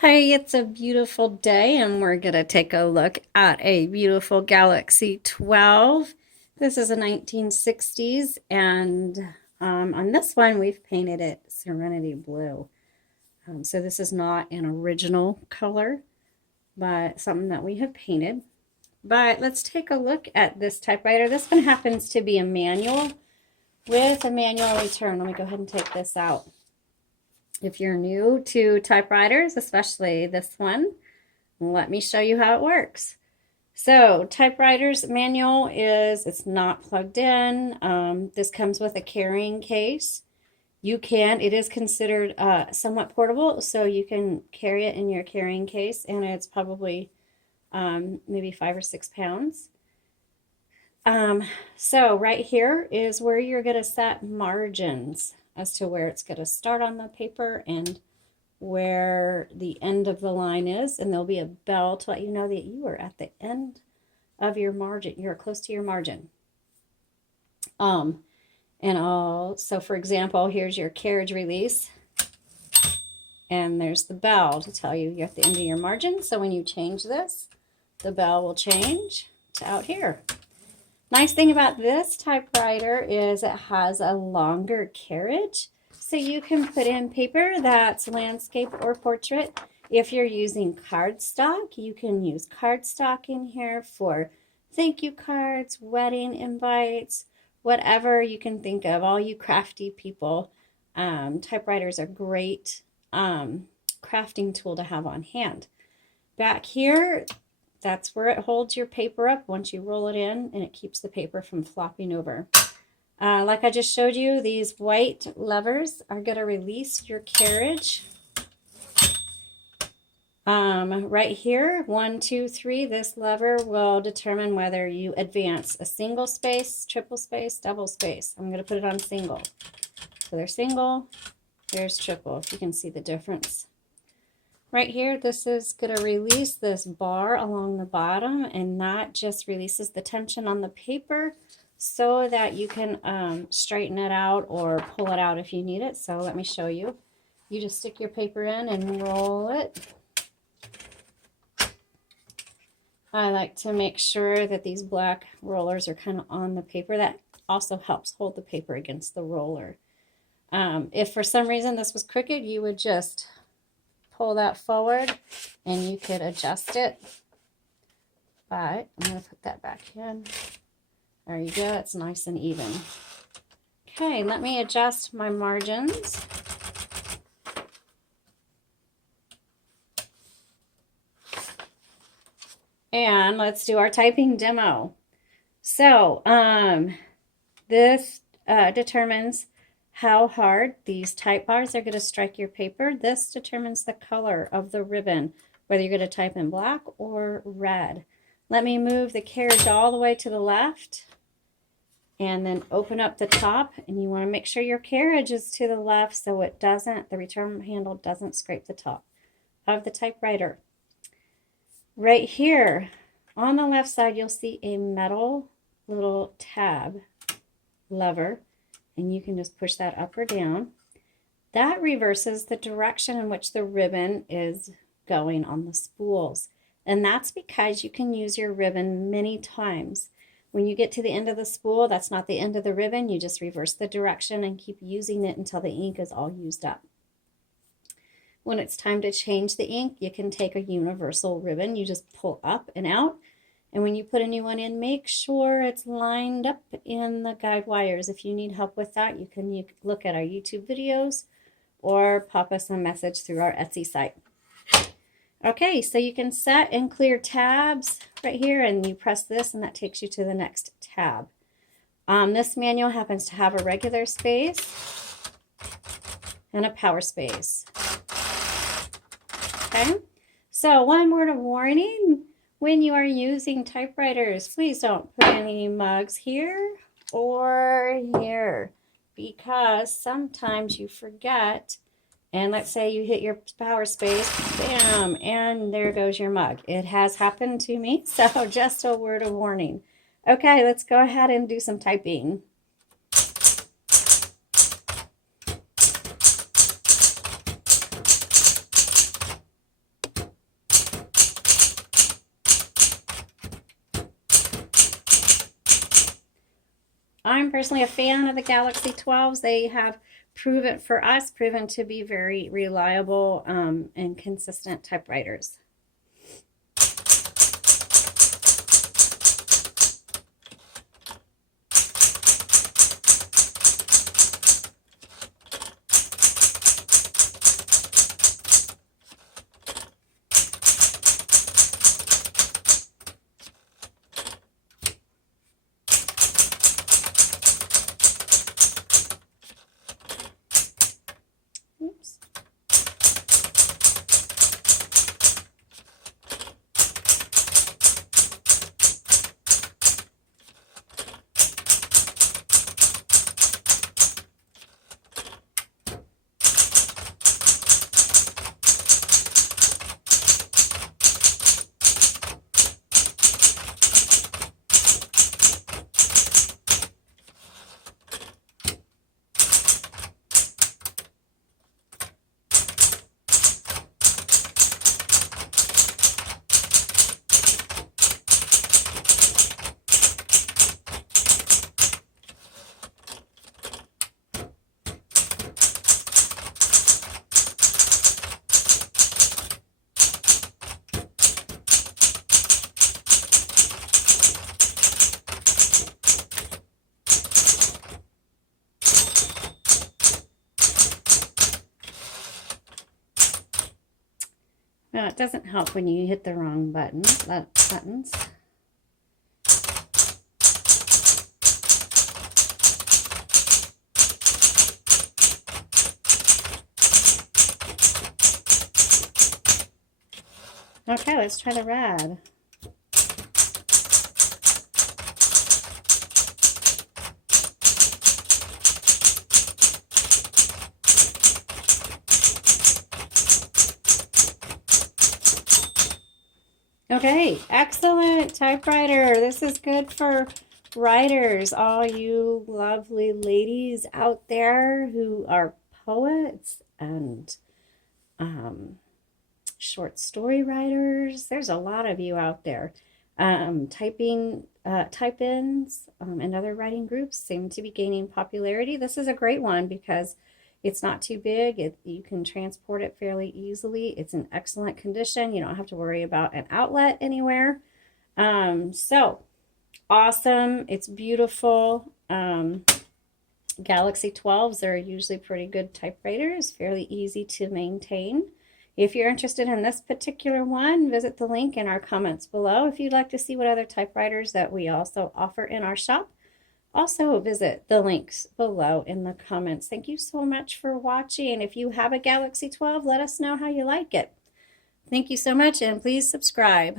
Hey, it's a beautiful day, and we're going to take a look at a beautiful Galaxie 12. This is a 1960s, and on this one, we've painted it Serenity Blue. So this is not an original color, but something that we have painted. But let's take a look at this typewriter. This one happens to be a manual with a manual return. Let me go ahead and take this out. If you're new to typewriters, especially this one, let me show you how it works. So typewriters manual it's not plugged in. This comes with a carrying case. It is considered somewhat portable, so you can carry it in your carrying case, and it's probably maybe 5 or 6 pounds. So right here is where you're going to set margins as to where it's going to start on the paper and where the end of the line is, and there'll be a bell to let you know that you are at the end of your margin. You're close to your margin. So for example, here's your carriage release, and there's the bell to tell you you're at the end of your margin. So when you change this, the bell will change to out here. Nice thing about this typewriter is it has a longer carriage, so you can put in paper that's landscape or portrait. If you're using cardstock, you can use cardstock in here for thank you cards, wedding invites, whatever you can think of. All you crafty people, typewriters are great crafting tool to have on hand. Back here, that's where it holds your paper up once you roll it in, and it keeps the paper from flopping over. Like I just showed you, these white levers are going to release your carriage. Right here, 1, 2, 3, this lever will determine whether you advance a single space, triple space, double space. I'm going to put it on single. So there's single, there's triple, if you can see the difference. Right here, this is going to release this bar along the bottom, and that just releases the tension on the paper so that you can straighten it out or pull it out if you need it. So let me show you. You just stick your paper in and roll it. I like to make sure that these black rollers are kind of on the paper. That also helps hold the paper against the roller. If for some reason this was crooked, you would just pull that forward and you could adjust it. But I'm going to put that back in. There you go. It's nice and even. Okay, let me adjust my margins. And let's do our typing demo. So this determines how hard these type bars are going to strike your paper. This determines the color of the ribbon, whether you're going to type in black or red. Let me move the carriage all the way to the left and then open up the top, and you want to make sure your carriage is to the left so it doesn't, the return handle doesn't scrape the top of the typewriter. Right here on the left side, you'll see a metal little tab lever, and you can just push that up or down. That reverses the direction in which the ribbon is going on the spools. And that's because you can use your ribbon many times. When you get to the end of the spool, that's not the end of the ribbon. You just reverse the direction and keep using it until the ink is all used up. When it's time to change the ink, you can take a universal ribbon. You just pull up and out. And when you put a new one in, make sure it's lined up in the guide wires. If you need help with that, you can look at our YouTube videos or pop us a message through our Etsy site. Okay, so you can set and clear tabs right here, and you press this, and that takes you to the next tab. This manual happens to have a regular space and a power space. Okay, so one word of warning. When you are using typewriters, please don't put any mugs here or here, because sometimes you forget, and let's say you hit your power space, bam, and there goes your mug. It has happened to me, so just a word of warning. Okay, let's go ahead and do some typing. I'm personally a fan of the Galaxie 12s. They have proven to be very reliable and consistent typewriters. Oops. Now, it doesn't help when you hit the wrong buttons. Okay, let's try the rad. Okay, excellent typewriter. This is good for writers, all you lovely ladies out there who are poets and short story writers. There's a lot of you out there. Type-ins and other writing groups seem to be gaining popularity. This is a great one because it's not too big. You can transport it fairly easily. It's in excellent condition. You don't have to worry about an outlet anywhere. So awesome. It's beautiful. Galaxie 12s are usually pretty good typewriters, fairly easy to maintain. If you're interested in this particular one, visit the link in our comments below. If you'd like to see what other typewriters that we also offer in our shop, also visit the links below in the comments. Thank you so much for watching. If you have a Galaxie 12, let us know how you like it. Thank you so much, and please subscribe.